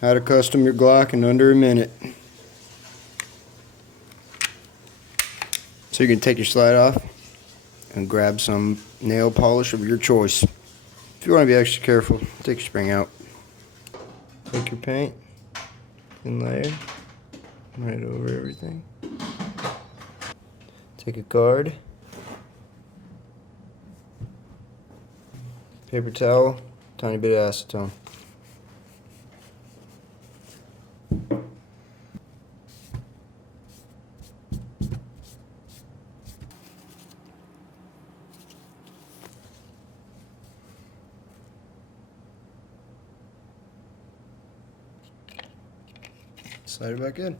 How to custom your Glock in under a minute. So you can take your slide off and grab some nail polish of your choice. If you want to be extra careful, take your spring out. Take your paint and layer right over everything. Take a card, paper towel, tiny bit of acetone. Slide it back in.